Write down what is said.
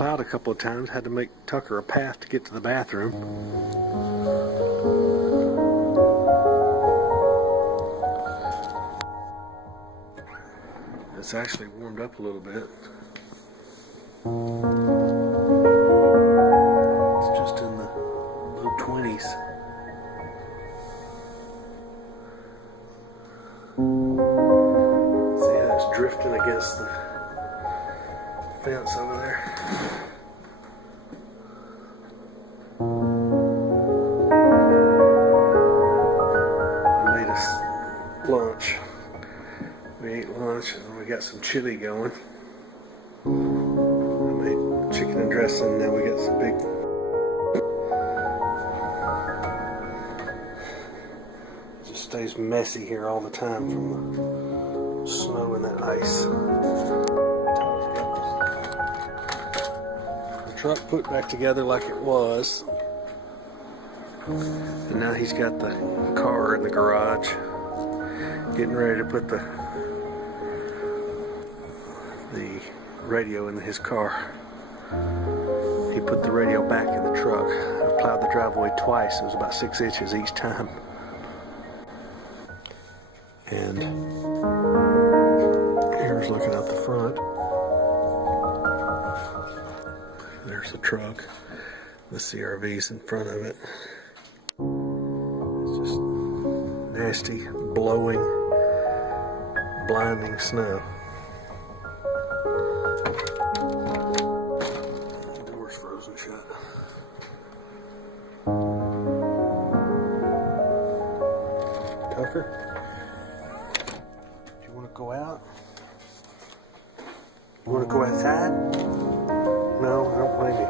plowed a couple of times, had to make Tucker a path to get to the bathroom. It's actually warmed up a little bit. It's just in the low 20s. See how it's drifting against the fence over there. I made us lunch. We ate lunch and we got some chili going. I made chicken and dressing. Now we got some big just stays messy here all the time from the snow and that ice. The truck put back together like it was, and now he's got the car in the garage getting ready to put the radio in his car. He put the radio back in the truck. I plowed the driveway twice. It was about 6 inches each time. And here's looking out the front. There's the truck. The CRV's in front of it. It's just nasty, blowing, blinding snow. The door's frozen shut. Tucker? Do you want to go out? You want to go outside? No, I don't blame you.